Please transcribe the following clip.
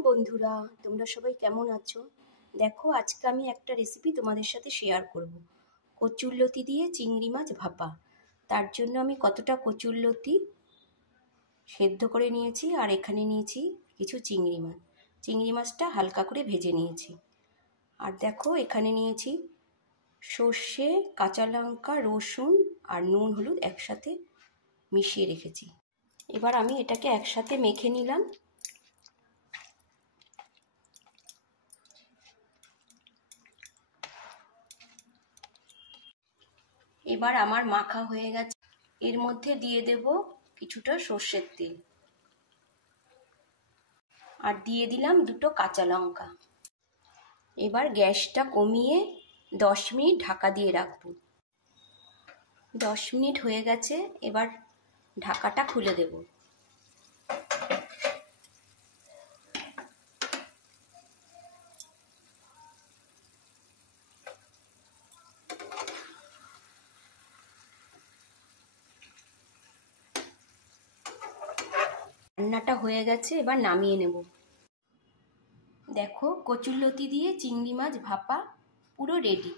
Hello বন্ধুরা, তোমরা সবাই কেমন আছো? দেখো, আজকে আমি একটা রেসিপি তোমাদের সাথে শেয়ার করব। কচুরলতি দিয়ে চিংড়ি মাছ ভাপা। তার জন্য আমি কতটা কচুরলতি সেদ্ধ করে নিয়েছি, আর এখানে নিয়েছি কিছু চিংড়ি মাছ। চিংড়ি মাছটা হালকা করে ভেজে নিয়েছি। আর দেখো, এখানে নিয়েছি সর্ষে, কাঁচা লঙ্কা, রসুন আর নুন হলুদ একসাথে মিশিয়ে রেখেছি। এবার আমি এটাকে একসাথে মেখে নিলাম। এবার আমার মাখা হয়ে গেছে। এর মধ্যে দিয়ে দেব কিছুটা সর্ষের তেল, আর দিয়ে দিলাম দুটো কাঁচা লঙ্কা। এবার গ্যাসটা কমিয়ে 10 মিনিট ঢাকা দিয়ে রাখবো। 10 মিনিট হয়ে গেছে, এবার ঢাকাটা খুলে দেব। রান্নাটা হয়ে গেছে, এবার নামিয়ে নেব। দেখো, কচুরলতি দিয়ে চিংড়ি মাছ ভাপা পুরো রেডি।